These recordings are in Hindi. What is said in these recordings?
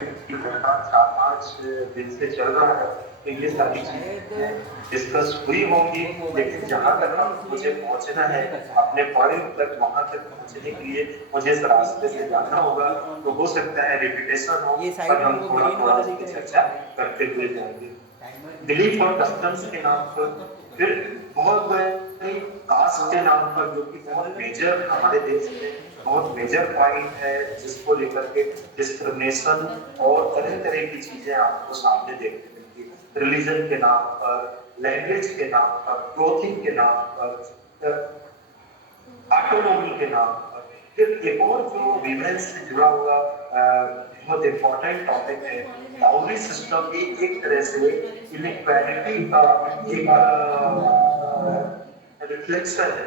लगातार 4-5 दिन से चल रहा है, तो ये सारी चीजें डिस्कस हुई होंगी, लेकिन जहाँ तक अब मुझे पहुँचना है, अपने पॉइंट तक वहाँ तक पहुँचने के लिए मुझे इस रास्ते से जाना होगा, तो हो सकता है रिपीटेशन हो, ये पर साइड में हम वो ग्रीन थोड़ा-थोड़ा वाला उस दिख पे रहा है चर्चा क्या? करते हुए जाएँगे। बिलीफ और कस्टम्स के नाम पर, फिर बहुत बड़ी कास्ट के नाम पर, जो कि बहुत मेजर हमारे देश में बहुत मेजर पॉइंट है, जिसको लेकर के डिस्क्रिमिनेशन और तरह-तरह की चीजें आपको सामने देखने मिलती है। रिलीजन के नाम पर, लैंग्वेज के नाम पर, क्लोथिंग के नाम पर, ऑटोनॉमी के नाम पर। फिर एक और जो वीमेन से जुड़ा हुआ बहुत इम्पोर्टेंट टॉपिक है, डाउरी सिस्टम भी एक तरह से इनइक्वालिटी का एक रिफ्लेक्शन है।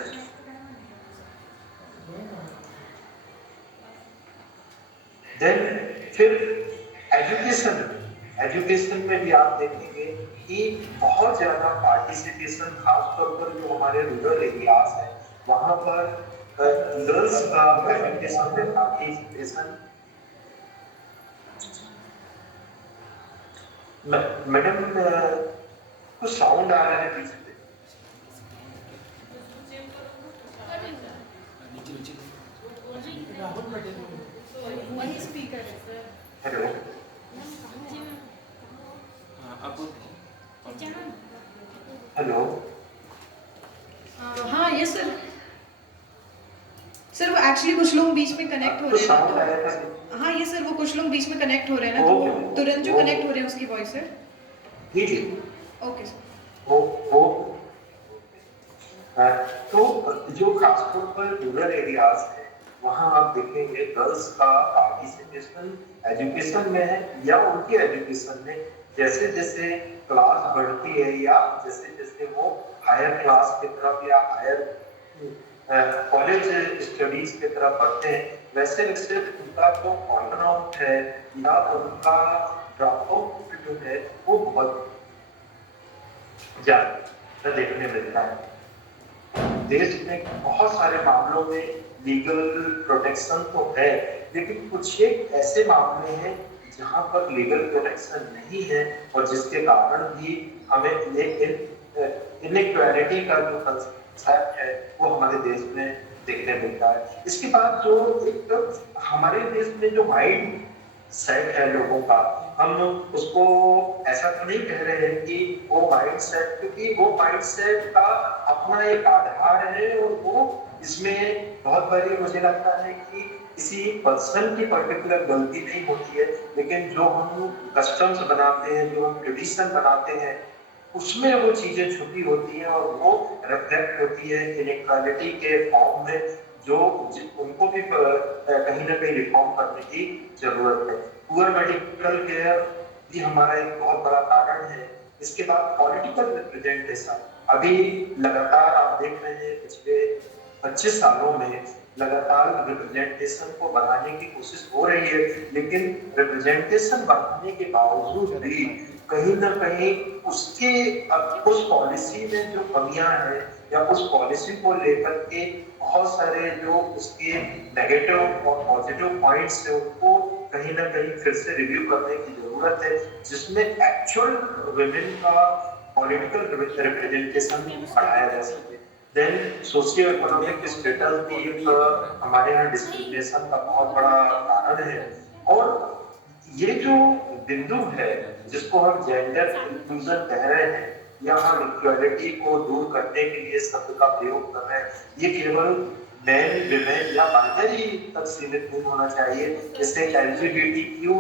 देन फिर एजुकेशन एजुकेशन में भी आप देखेंगे कि बहुत ज्यादा पार्टिसिपेशन, खासतौर पर जो हमारे रूरल एरियाज है वहां पर गर्ल्स का एजुकेशन में पार्टिसिपेशन। मैडम कुछ साउंड आ रहा है पीछे से। वही स्पीकर है सर। Hello hello. हाँ ये सर। सर वो एक्चुअली कुछ लोग बीच में कनेक्ट हो कुछ रहे हैं साउंड आया ना, था। तो हाँ ये सर वो कुछ लोग बीच में कनेक्ट हो रहे हैं ना, तो तुरंत जो कनेक्ट हो रहे हैं उसकी वॉइस है। जी जी। Okay sir. वो तो जो खासतौर पर रूरल एरियाज है वहां आप देखेंगे गर्ल्स का पार्टिसिपेशन एजुकेशन में है, या उनकी एजुकेशन में जैसे जैसे क्लास बढ़ती है, या जैसे जैसे वो हायर क्लास की तरफ या हायर कॉलेज स्टडीज की तरफ बढ़ते हैं, वैसे वैसे उनका जो ऑन आउट है या उनका ड्रॉप आउट जो है वो बहुत ज्यादा देखने मिलता है। देश में बहुत सारे मामलों में लीगल प्रोटेक्शन तो है, लेकिन कुछ एक ऐसे मामले हैं जहां पर लीगल प्रोटेक्शन नहीं है, और जिसके कारण भी हमें इनइक्वालिटी का जो कंसेप्ट है वो हमारे देश में देखने मिलता है। इसके बाद जो एक हमारे देश में जो माइंड सेट है लोगों का, हम उसको ऐसा तो नहीं कह रहे हैं कि वो माइंड सेट, क्योंकि वो माइंड सेट का अपना एक आधार है, और वो इसमें बहुत बारी मुझे लगता है कि किसी पर्सन की पर्टिकुलर गलती नहीं होती है, लेकिन जो हम कस्टम्स बनाते हैं, जो हम ट्रेडिशन बनाते हैं, उसमें वो चीजें छुपी होती हैं, और वो रिफ्लेक्ट होती है इनइक्वालिटी के फॉर्म में, जो उनको भी कहीं ना कहीं रिफॉर्म करने की जरूरत है। पुअर मेडिकल केयर भी हमारा एक बहुत बड़ा कारण है। इसके बाद पॉलिटिकल रिप्रेजेंटेशन, अभी लगातार आप देख रहे हैं पिछले 25 सालों में लगातार रिप्रेजेंटेशन को बढ़ाने की कोशिश हो रही है, लेकिन रिप्रेजेंटेशन बढ़ाने के बावजूद भी कहीं ना कहीं उसके उस पॉलिसी में जो कमियां हैं, या उस पॉलिसी को लेकर के बहुत सारे जो उसके नेगेटिव और पॉजिटिव पॉइंट्स है, उनको कहीं ना कहीं फिर से रिव्यू करने की जरूरत है, जिसमें एक्चुअल वुमेन का पॉलिटिकल रिप्रेजेंटेशन बढ़ाया जा सके। देन सोशियो इकोनॉमिक स्टेटस भी एक हमारे यहाँ डिस्क्रिमिनेशन का बहुत बड़ा कारण है। और ये जो बिंदु है जिसको हम जेंडर इंक्लूजन कह रहे हैं, या हम इक्वालिटी को दूर करने के लिए शब्द का प्रयोग कर रहे हैं, ये केवल मेन विमेन या बाइनरी तक सीमित नहीं होना चाहिए। जैसे एलजीबीटीक्यू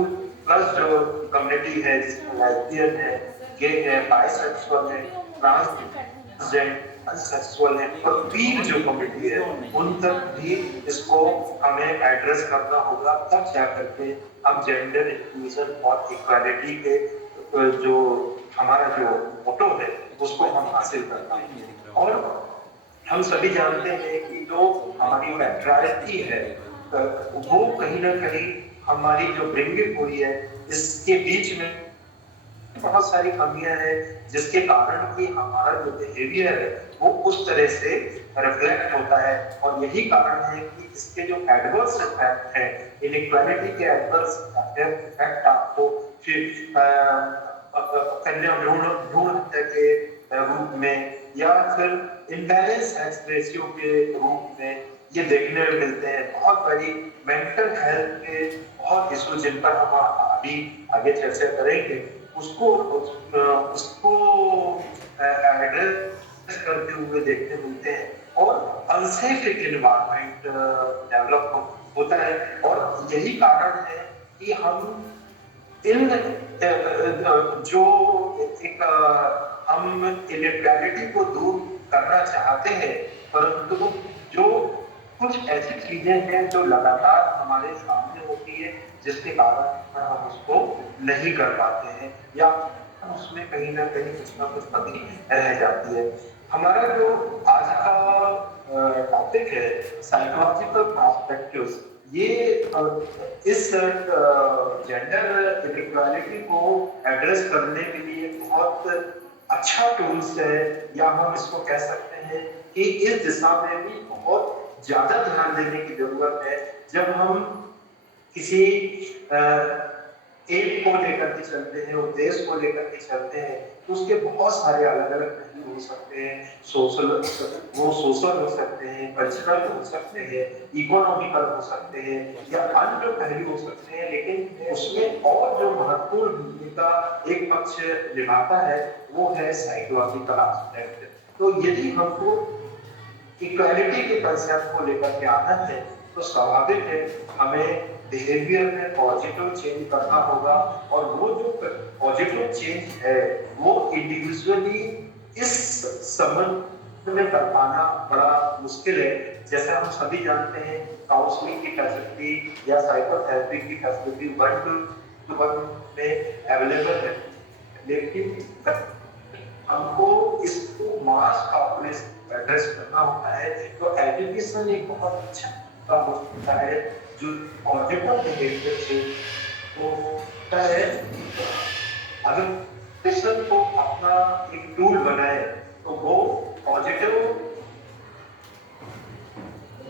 प्लस जो कम्युनिटी है, जिसमें लेस्बियन है, गे है, बाइसेक्सुअल है, ट्रांसजेंडर सेक्सुअल है, और क्वीर जो कम्युनिटी है, उन तक भी इसको हमें एड्रेस करना होगा, तब जाकर के हम जेंडर इंक्लूजन और इक्वालिटी के जो हमारा जो मोटो है उसको हम हासिल कर पाएंगे। और हम सभी जानते हैं कि जो हमारी पैट्रियार्की है वो कहीं ना कहीं हमारी जो ब्रिंगिंग हुई है इसके बीच में बहुत सारी कमियां हैं जिसके कारण कि हमारा जो बिहेवियर है वो उस तरह से रिफ्लेक्ट होता है। और यही कारण है कि इसके जो एडवर्स इफेक्ट है, इनइक्वालिटी के एडवर्स इफेक्ट आपको फिर कन्या भ्रूण भ्रूण हत्या के रूप में या फिर इम्बैलेंस सेक्स रेशियो के रूप में ये देखने में मिलते हैं। बहुत बड़ी मेंटल हेल्थ के बहुत इशू जिन पर हम अभी आगे चर्चा करेंगे उसको एड्रेस करते हुए देखने मिलते हैं। और अनसेफ एनवायरनमेंट डेवलप होता है। और यही कारण है कि हम इन जो एक हम इनइक्वालिटी को दूर करना चाहते हैं, परंतु जो कुछ ऐसी चीजें हैं जो लगातार हमारे सामने होती है जिसके कारण हम उसको नहीं कर पाते हैं या उसमें कहीं ना कहीं कुछ ना कुछ कमी रह जाती है। हमारा जो आज का टॉपिक है साइकोलॉजिकल पर्सपेक्टिव्स, ये इस जेंडर इक्वालिटी को एड्रेस करने के लिए बहुत अच्छा टूल्स है, या हम इसको कह सकते हैं कि इस दिशा में भी बहुत ज्यादा ध्यान देने की जरूरत है। जब हम किसी एम को लेकर के चलते हैं, उद्देश्य को लेकर के चलते हैं, तो उसके बहुत सारे अलग अलग पहलू हो सकते हैं। सोशल हो सकते हैं, कल्चरल हो सकते हैं, इकोनॉमिकल हो सकते हैं, या अन्य पहलू हो सकते हैं। लेकिन उसमें और जो महत्वपूर्ण भूमिका एक पक्ष निभाता है वो है साइकोलॉजिकल एस्पेक्ट। तो यदि हमको इक्वालिटी के कंसेप्ट को लेकर के आना है तो स्वाभाविक है हमें बिहेवियर में पॉजिटिव चेंज करना होगा। और वो जो पॉजिटिव चेंज है वो इंडिविजुअली इस संबंध में कर पाना बड़ा मुश्किल है। जैसे हम सभी जानते हैं काउंसलिंग की फैसिलिटी या साइकोथेरेपी की फैसिलिटी 1-to-1 में अवेलेबल है, लेकिन हमको इसको मास पॉपुलेशन एड्रेस करना होता है। तो एजुकेशन एक बहुत अच्छा होता है जो पॉजिटिव बिहेवियर से होता है। अगर एजुकेशन को अपना एक टूल बनाए तो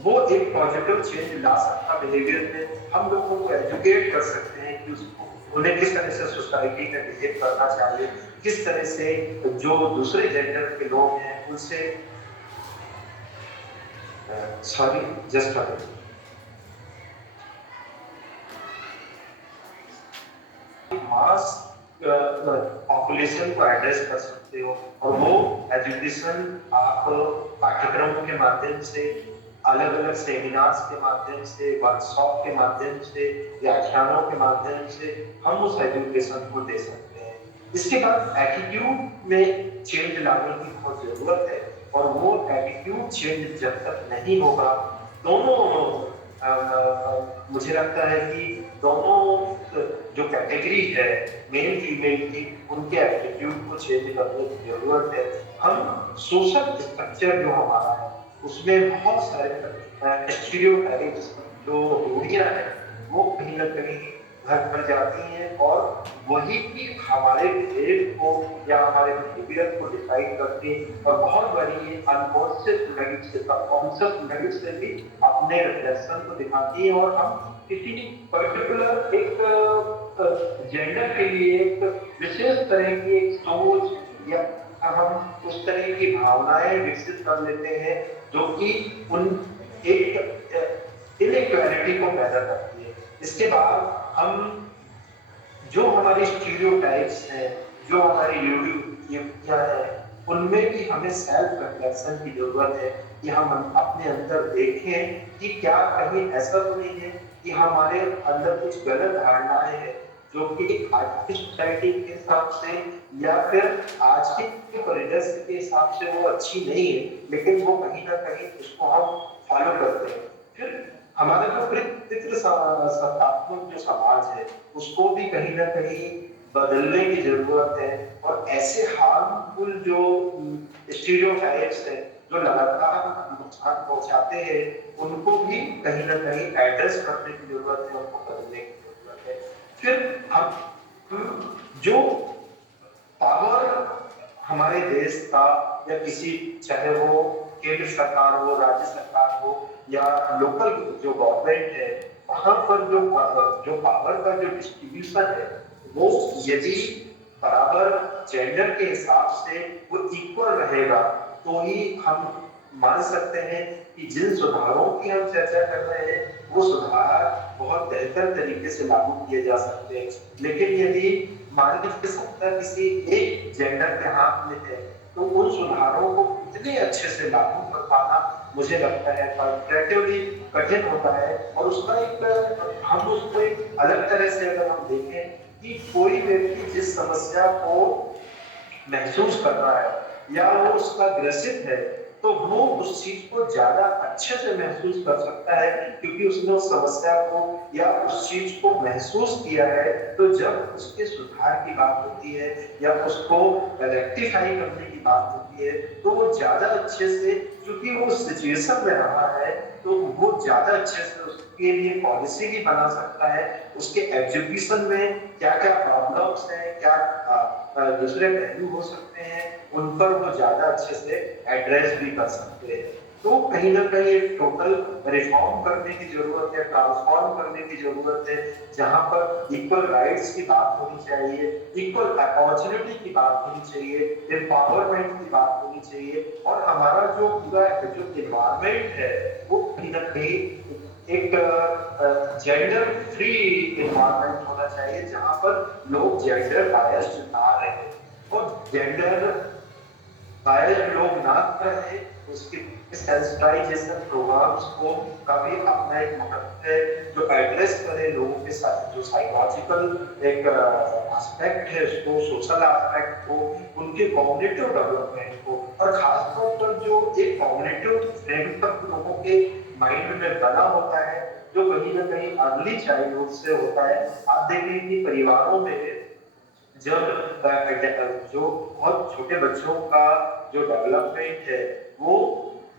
वो एक पॉजिटिव चेंज ला सकता बिहेवियर में। हम लोगों को एजुकेट कर सकते हैं कि उसको उन्हें किस तरह से सोसाइटी में बिहेव करना चाहिए, किस तरह से जो दूसरे जेंडर के लोग हैं उनसे सॉरी जस्ट मास पॉपुलेशन को एड्रेस कर सकते हो। और वो एजुकेशन आप पाठ्यक्रमों के माध्यम से, अलग अलग सेमिनार्स के माध्यम से, वर्कशॉप के माध्यम से, व्याख्यानों के माध्यम से हम उस एजुकेशन को दे सकते हैं। इसके बाद एटीट्यूड में चेंज लाने की बहुत जरूरत है। और वो एटीट्यूड चेंज जब तक नहीं होगा, दोनों मुझे लगता है कि दोनों जो कैटेगरी है मेल फीमेल की, उनके एटीट्यूड को चेंज करने की जरूरत है। हम सोशल स्ट्रक्चर जो हमारा है उसमें बहुत सारे स्टीरियोटाइप्स जो रूढ़ियां हैं वो कहीं ना कहीं घर पर जाती हैं और वही भी हमारे बिहेव को या हमारे बिहेवियर को डिसाइड करती हैं। और बहुत बड़ी अनकॉन्शियस लेवल से सबकॉन्शियस लेवल से भी अपने रिफ्लेक्शन को दिखाती है। और हम किसी पर्टिकुलर एक जेंडर के लिए एक विशेष तरह की एक सोच या हम उस तरह की भावनाएं विकसित कर लेते हैं जो कि उन एक इनइक्वालिटी को पैदा करती है। इसके बाद हम जो हमारी स्टीरियोटाइप्स हैं, जो हमारी युक्तियां हैं, उनमें भी हमें सेल्फ रिफ्लेक्शन की जरूरत है कि हम अपने अंदर देखें कि क्या कहीं ऐसा तो नहीं है कि हमारे अंदर कुछ गलत धारणाएं हैं जो कि आज की सोसाइटी के हिसाब से या फिर आज के परिदृश्य के हिसाब से वो अच्छी नहीं है, लेकिन वो कहीं ना कहीं उसको हम फॉलो करते हैं। फिर हमारा जो सत्तात्मक जो समाज है उसको भी कहीं ना कहीं बदलने की जरूरत है। और ऐसे हार्मफुल जो स्टीरियोटाइप्स है जो लगातार नुकसान पहुंचाते हैं उनको भी कहीं ना कहीं एड्रेस करने की जरूरत है, उनको बदलने की जरूरत है। फिर हम जो पावर हमारे देश का या किसी, चाहे वो केंद्र सरकार हो, राज्य सरकार हो या लोकल जो गवर्नमेंट है, वहां पर जो पावर का जो डिस्ट्रीब्यूशन है वो यदि बराबर जेंडर के हिसाब से वो इक्वल रहेगा तो ही हम मान सकते हैं कि जिन सुधारों की हम चर्चा कर रहे हैं वो सुधार बहुत बेहतर तरीके से लागू किए जा सकते हैं। लेकिन यदि मान लीजिए सत्ता किसी एक जेंडर के हाथ में है तो उन सुधारों को इतने अच्छे से लागू कर पाना मुझे लगता है कंपैरेटिवली कठिन होता है। और उसका एक, हम उसको एक अलग तरह से अगर हम देखें कि कोई व्यक्ति जिस समस्या को महसूस कर रहा है या वो उसका ग्रसित है तो वो उस चीज को ज्यादा अच्छे से महसूस कर सकता है क्योंकि उसने उस समस्या को या उस चीज को महसूस किया है। तो जब उसके सुधार की बात होती है या उसको रेक्टिफाई करने की बात होती है तो वो ज्यादा अच्छे से, क्योंकि वो सिचुएशन में रहा है तो वो ज्यादा अच्छे से उसके लिए पॉलिसी भी बना सकता है। उसके एजुकेशन में क्या क्या प्रॉब्लम्स हैं, क्या दूसरे पहलू हो सकते हैं, उन पर वो ज्यादा अच्छे से एड्रेस भी कर सकते हैं। तो कहीं ना कहीं एक टोटल रिफॉर्म करने की जरूरत है, ट्रांसफॉर्म करने की जरूरत है, जहां पर इक्वल राइट्स की बात होनी चाहिए, इक्वल अपॉर्चुनिटी की बात होनी चाहिए, एम्पावरमेंट की बात होनी चाहिए और हमारा जो पूरा जो इन्वायरमेंट है वो कहीं ना कहीं एक जेंडर फ्री इन्वायरमेंट होना चाहिए जहां पर लोग जेंडर बायस ना रहे और जेंडर बायस लोग ना रहे। उसके सेंसिटाइजेशन प्रोग्राम्स को का भी अपना एक महत्व है जो एड्रेस करे लोगों के साथ जो साइकोलॉजिकल एक एस्पेक्ट है उसको, सोशल एस्पेक्ट को, उनके कॉग्निटिव डेवलपमेंट को और खासतौर पर जो एक कॉग्निटिव फ्रेमवर्क लोगों के माइंड में बना होता है जो कहीं ना कहीं अर्ली चाइल्डहुड से होता है। आप देखेंगे कि परिवारों में जब जो बहुत छोटे बच्चों का जो डेवलपमेंट है वो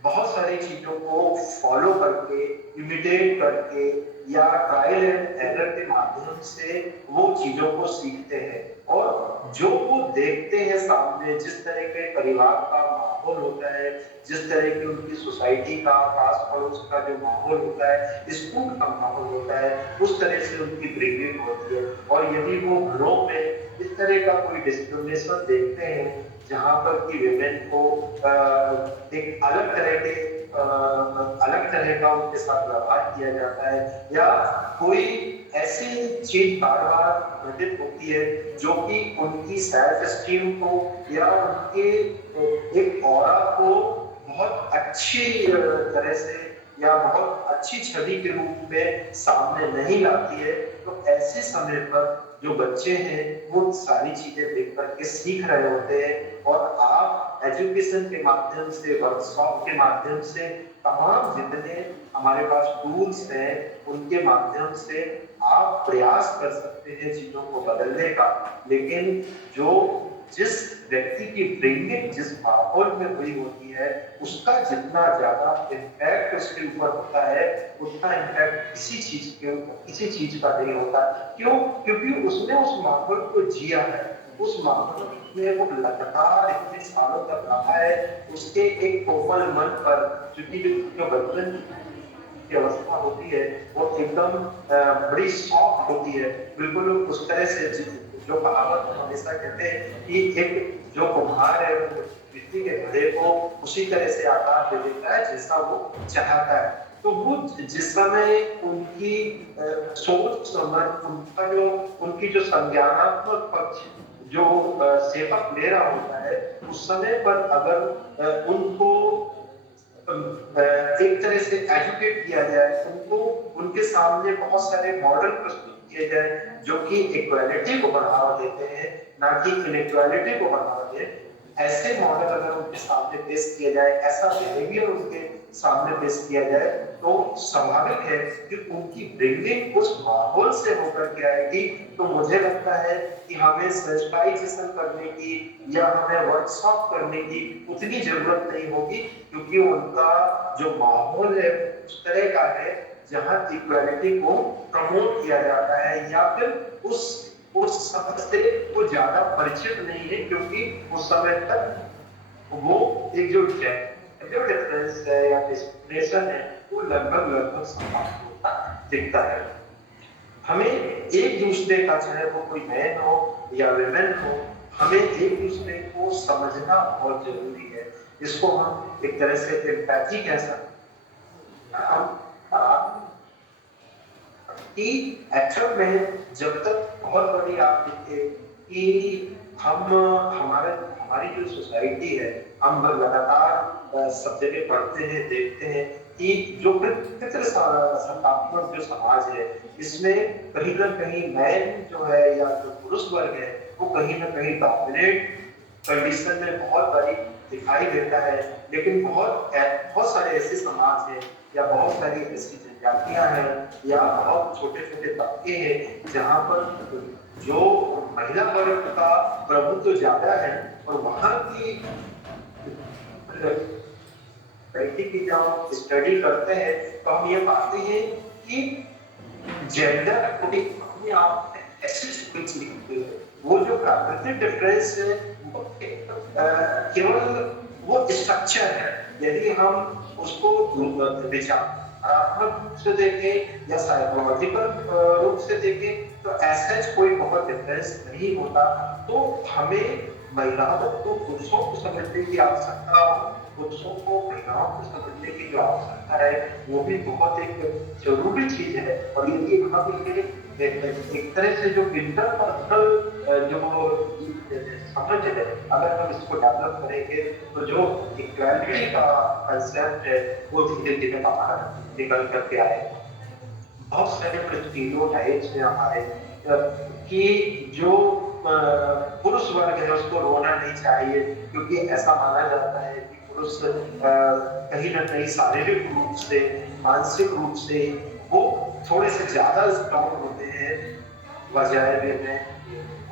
बहुत सारी चीजों को फॉलो करके, इमिटेट करके या ट्रायल एंड एरर के माध्यम से वो चीजों को सीखते हैं और जो वो देखते हैं सामने, जिस तरह के परिवार का माहौल होता है, जिस तरह की उनकी सोसाइटी का, पास पड़ोस का जो माहौल होता है, स्कूल का माहौल होता है, उस तरह से उनकी ब्रिंगिंग होती है। और यदि वो घरों में इस तरह का कोई डिस्क्रिमिनेशन देखते हैं जहां पर कि विमेन को एक अलग तरह का उनके साथ व्यवहार किया जाता है या कोई ऐसी चीज बार बार घटित होती है जो कि उनकी सेल्फ एस्टीम को या उनके एक ऑरा को बहुत अच्छी तरह से या बहुत अच्छी छवि के रूप में सामने नहीं लाती है, तो ऐसे समय पर जो बच्चे हैं वो सारी चीजें देख करके सीख रहे होते हैं। और आप एजुकेशन के माध्यम से, वर्कशॉप के माध्यम से, तमाम जितने हमारे पास टूल्स हैं उनके माध्यम से आप प्रयास कर सकते हैं चीजों को बदलने का। लेकिन जो जिस व्यक्ति की ब्रिंगिंग जिस माहौल में हुई होती है उसका जितना ज्यादा इम्पैक्ट उसके ऊपर होता है उतना इम्पैक्ट किसी चीज का नहीं होता। क्यों? क्योंकि उसने उस माहौल को जिया है, उस माहौल में वो लगातार इतने सालों तक रहा है। उसके एक कोमल मन पर, क्योंकि जो बचपन की अवस्था होती है वो एकदम बड़ी सॉफ्ट होती है, बिल्कुल उस तरह से जो कहावत हम हमेशा कहते हैं कि एक जो कुम्हार है वो मिट्टी के घड़े को उसी तरह से आकार दे देता है जैसा वो चाहता है। तो वो जिस समय उनकी सोच समझ, उनका जो उनकी जो संज्ञानात्मक पक्ष जो सेवक ले रहा होता है उस समय पर अगर उनको एक तरह से एजुकेट किया जाए, उनको उनके सामने बहुत सारे मॉडल प्रस्तुत किए जाए जो कि इक्वालिटी को बढ़ावा देते हैं ना कि इनइक्वालिटी को बढ़ावा दें। ऐसे मॉडल अगर उनके सामने पेश किया जाए, ऐसा बिहेवियर उनके सामने पेश किया जाए तो स्वाभाविक है कि उनकी ब्रिंगिंग उस माहौल से होकर के आएगी। तो मुझे लगता है कि हमें सेंसिटाइजेशन करने की या हमें वर्कशॉप करने की उतनी जरूरत नहीं होगी क्योंकि उनका जो माहौल है उस तरह का है जहां इक्वालिटी को प्रमोट किया जाता है या फिर उस उस समय से वो ज्यादा परिचित नहीं है, क्योंकि उस समय तक वो एक जो जेंडर डिफरेंस है या डिस्क्रिमिनेशन है वो लगभग लगभग समाप्त होता दिखता है। हमें एक दूसरे का, चाहे वो कोई मैन हो या विमेन हो, हमें एक दूसरे को समझना बहुत जरूरी है। इसको हम एक तरह से एम्पैथी कह सकते हैं। हम कि एक्चुअल में जब तक बहुत बड़ी आप देखिए कि हम हमारे हमारी जो सोसाइटी है, हम लगातार सब जगह पढ़ते हैं, देखते हैं कि जो सकारात्मक जो समाज है, इसमें कहीं ना कहीं मैन जो है या जो पुरुष वर्ग है वो कहीं ना कहीं डोमिनेट कंडीशन में बहुत बड़ी दिखाई देता है। लेकिन बहुत सारे ऐसे समाज हैं या बहुत सारी ऐसी जनजातियां हैं या बहुत छोटे छोटे तबके हैं जहां पर जो महिला वर्ग का प्रभुत्व ज्यादा है, और वहां की की जब हम स्टडी करते हैं तो हम ये पाते हैं कि जेंडर अपने आप में ऐसी स्पीच लिखते हैं। वो जो प्राकृतिक डिफरेंस है वो केवल वो स्ट्रक्चर है। यदि हम उसको विचारात्मक रूप से देखें या साइकोलॉजिकल रूप से देखें तो ऐसा कोई बहुत डिफरेंस नहीं होता। तो हमें महिलाओं को पुरुषों को समझने की आवश्यकता हो, पुरुषों को महिलाओं को समझने की जो आवश्यकता है वो भी बहुत एक जरूरी चीज है। और यदि हम एक तरह से जो इंटरपर्सनल जो समझ है, अगर हम इसको डेवलप करेंगे तो जो इक्वालिटी का कंसेप्ट है वो धीरे धीरे बाहर निकल करके आएगा। बहुत सारे स्टीरियोटाइप्स हैं हमारे कि जो पुरुष वर्ग है उसको रोना नहीं चाहिए, क्योंकि ऐसा माना जाता है कि पुरुष कहीं ना कहीं शारीरिक रूप से, मानसिक रूप से वो थोड़े से ज्यादा स्ट्रॉन्ग होते हैं बजाय में।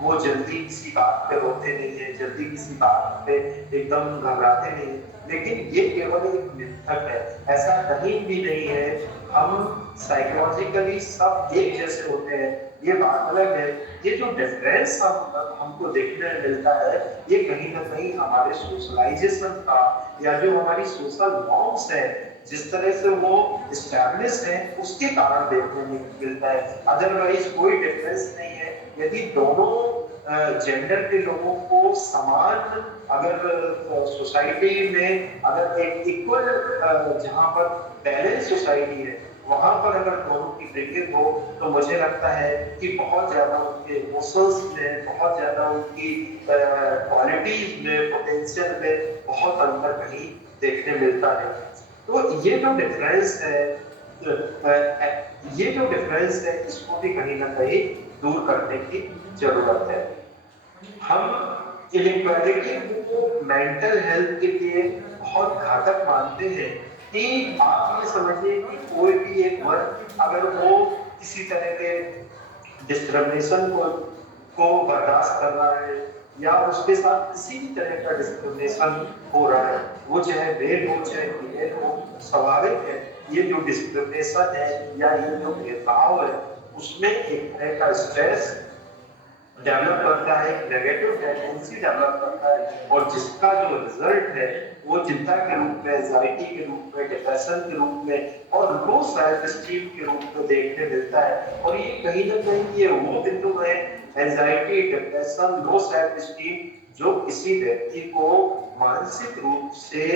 वो जल्दी किसी बात पे रोते नहीं है, जल्दी किसी बात पे एकदम घबराते नहीं है। लेकिन ये केवल एक मिथक है, ऐसा कहीं भी नहीं है। हम साइकोलॉजिकली सब एक जैसे होते हैं, ये बात अलग है। ये जो डिफरेंस हमको देखने में मिलता है ये कहीं ना कहीं हमारे सोशलाइजेशन का या जो हमारी सोशल नॉर्म्स है, जिस तरह से वो इस्टेब्लिश है, उसके कारण देखने में मिलता है। अदरवाइज कोई डिफरेंस नहीं है। यदि दोनों जेंडर के लोगों को समान अगर सोसाइटी में अगर एक इक्वल जहां पर बैलेंस सोसाइटी है वहां पर अगर दोनों की ब्रिगेड हो तो मुझे लगता है कि बहुत ज्यादा उनके इमोशंस में, बहुत ज्यादा उनकी क्वालिटीज में, पोटेंशियल में बहुत अंतर कहीं देखने मिलता है। तो ये जो डिफरेंस है इसको भी कहीं ना कहीं दूर करने की जरूरत है। हम इनइक्वालिटी को मेंटल हेल्थ के लिए बहुत घातक मानते हैं कि आप ये समझिए कि कोई भी एक वर्ग अगर वो किसी तरह के डिस्क्रिमिनेशन को बर्दाश्त कर रहा है या उसके साथ किसी भी तरह का डिस्क्रिमिनेशन हो रहा है, वो चाहे मेल हो चाहे फीमेल हो, स्वाभाविक है ये जो डिस्क्रिमिनेशन है या ये जो भेदभाव है उसमें एक तरह का स्ट्रेस डेवलप करता है, नेगेटिव टेंडेंसी डेवलप करता है, और जिसका जो रिजल्ट है वो चिंता के रूप में, एंजाइटी के रूप में, डिप्रेशन के रूप में और लो सेल्फ एस्टीम के रूप में देखने मिलता है। और ये कहीं ना कहीं ये वो बिंदु है, anxiety, depression, low self esteem, जो किसी व्यक्ति को मानसिक रूप से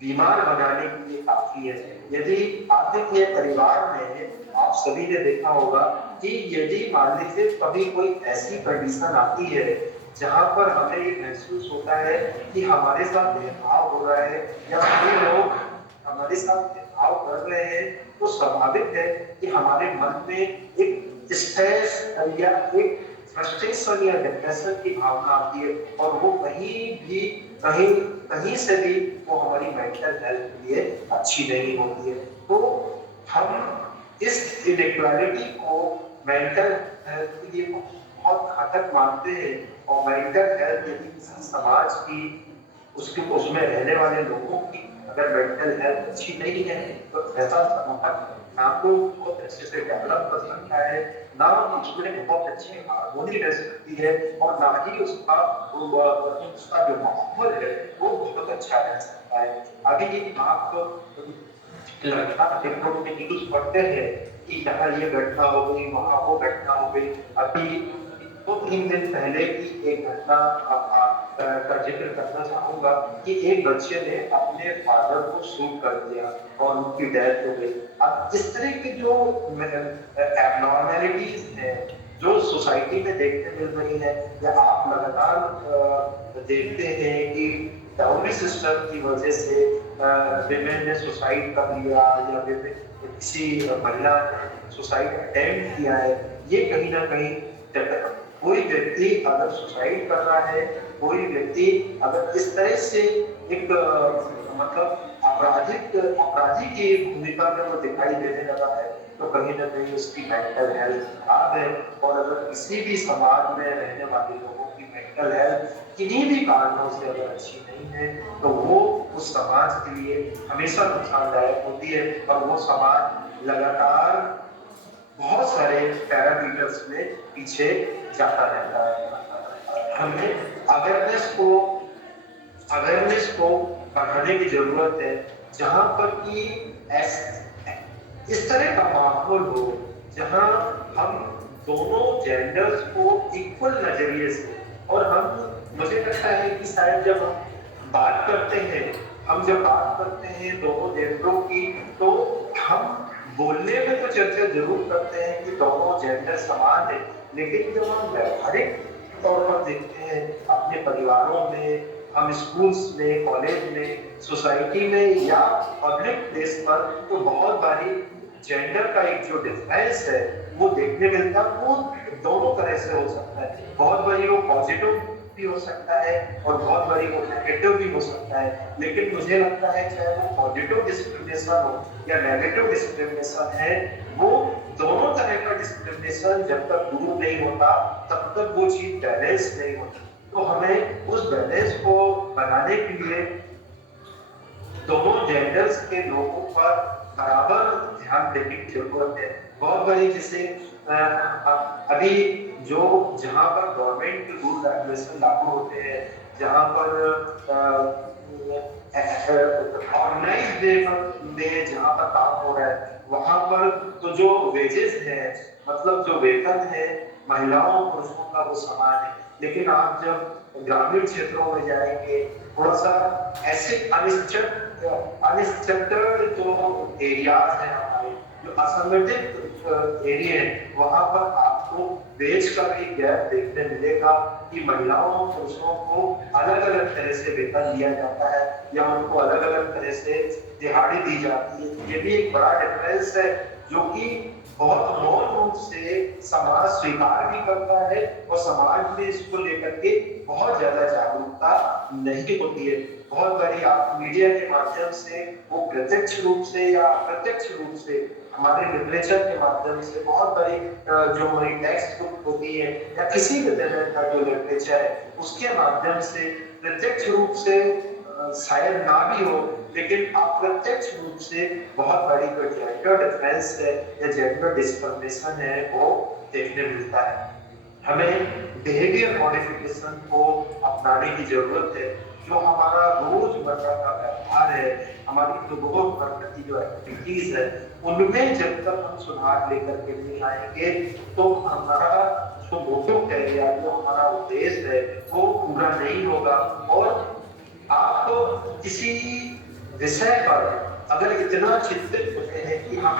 बीमार बनाने के लिए काफी है। यदि आपके परिवार में आप सभी ने देखा होगा कि यदि मान लीजिए कभी कोई ऐसी कंडीशन आती है जहां पर हमें ये महसूस होता है कि हमारे साथ भेदभाव हो रहा है या ये लोग हमारे साथ भेदभाव कर रहे हैं, तो स्वाभाविक है कि हमारे मन में एक स्ट्रेस या एक फ्रस्ट्रेशन या डिप्रेशन की भावना आती है, और वो कहीं कहीं से भी वो हमारी मेंटल हेल्थ के लिए अच्छी नहीं होती है। तो हम इस इनइक्वालिटी को मेंटल हेल्थ के लिए बहुत घातक मानते हैं। और मेंटल हेल्थ यदि किसी समाज की उसमें रहने वाले लोगों की अगर मेंटल हेल्थ अच्छी नहीं है तो ऐसा समाज ना तो बहुत अच्छे से डेवलप कर सकता है, ना उसमें बहुत अच्छी हार्मोनी रह सकती है, और ना ही उसका जो माहौल है वो बहुत अच्छा रह सकता है। अभी आप लगातार देखो कि न्यूज पढ़ते हैं कि यहाँ ये घटना हो गई, वहां वो घटना हो गई। अभी 2-3 दिन पहले की एक घटना का जिक्र करना चाहूंगा कि एक बच्चे ने अपने फादर को शूट कर दिया और उनकी डेथ हो गई। अब इस तरह की जो एबनॉर्मेलिटीज है जो सोसाइटी में देखने मिल रही है, या आप लगातार देखते हैं कि डाउरी सिस्टम की वजह से विमेन ने सुसाइड कर लिया, या किसी महिला ने सुसाइड अटेम्प्ट किया है, ये कहीं ना कहीं कोई व्यक्ति अगर सुसाइड कर रहा है, कोई व्यक्ति अगर इस तरह से एक मतलब अपराधी की भूमिका में वो दिखाई देने लगा है, तो कहीं ना कहीं उसकी मेंटल हेल्थ खराब है। और अगर किसी भी समाज में रहने वाले लोगों की मेंटल हेल्थ किन्हीं भी कारणों से अगर अच्छी नहीं है, तो वो उस समाज के लिए हमेशा नुकसानदायक होती है, और वो समाज लगातार बहुत सारे पैरामीटर्स में पीछे जाता रहता है। हमें अवेयरनेस को बढ़ाने की जरूरत है, जहां पर कि इस तरह का माहौल हो जहां हम दोनों जेंडर्स को इक्वल नजरिए से, और हम मुझे लगता है कि शायद जब हम जब बात करते हैं दोनों जेंडरों की, तो हम बोलने में तो चर्चा जरूर करते हैं कि दोनों जेंडर समान है, लेकिन जब हम व्यवहारिक तौर पर देखते हैं अपने परिवारों में, हम स्कूल्स में, कॉलेज में, सोसाइटी में, या पब्लिक प्लेस पर, तो बहुत बारी जेंडर का एक जो डिफरेंस है वो देखने मिलता है। वो दोनों तरह से हो सकता है, बहुत बारी वो पॉजिटिव भी हो सकता है और बहुत बारी वो नेगेटिव भी हो सकता है। लेकिन मुझे लगता है चाहे वो पॉजिटिव डिस्क्रिमिनेशन हो या नेगेटिव डिस्क्रिमिनेशन है, वो दोनों तरह का डिस्क्रिमिनेशन जब तक दूर नहीं होता तब तक वो चीज बैलेंस नहीं होती। तो हमें उस बैलेंस को बनाने के लिए दोनों जेंडर्स के लोगों पर बराबर ध्यान देने की जरूरत है। बहुत बड़ी जैसे अभी जो जहां पर गवर्नमेंट के रूल रेगुलेशन लागू होते हैं, जहां पर ऑर्गेनाइज में जहां पर काम हो रहा है, वहां पर तो जो वेजेस है, मतलब जो वेतन है महिलाओं और पुरुषों का वो समान है। लेकिन आप जब ग्रामीण क्षेत्रों में जाएंगे, थोड़ा सा ऐसे अनस्ट्रक्चर्ड जो एरियाज हैं हमारे, जो असंगठित एरिया है, वहां पर आपको वेज का भी गैप देखने मिलेगा कि महिलाओं और पुरुषों को अलग अलग तरह से वेतन दिया जाता है, या उनको अलग अलग तरह से दिहाड़ी दी जाती है। ये भी एक बड़ा डिफरेंस है, जो कि बहुत मौन रूप से समाज स्वीकार भी करता है, और समाज में इसको लेकर के बहुत ज्यादा जागरूकता नहीं होती है। बहुत बारी आप मीडिया के माध्यम से, वो प्रत्यक्ष रूप से या अप्रत्यक्ष रूप से, हमारे लिटरेचर के माध्यम से, बहुत बारी जो हमारी टेक्स्ट बुक होती है या किसी भी तरह का जो लिटरेचर है, उसके माध्यम से प्रत्यक्ष रूप से शायद ना भी हो, लेकिन अप्रत्यक्ष रूप से बहुत बड़ी जो जेंडर डिफरेंस है या जेंडर डिस्क्रिमिनेशन है वो देखने मिलता है। हमें बिहेवियर मॉडिफिकेशन को अपनाने की जरूरत है। जो हमारा रोजमर्रा का व्यवहार है, हमारी जो रोजमर्रा की जो एक्टिविटीज है, उनमें जब तक हम सुधार लेकर के नहीं आएंगे, तो हमारा जो मोटिव है या जो हमारा उद्देश्य है वो पूरा नहीं होगा। और आप किसी विषय पर अगर इतना चिंतित होते हैं कि हम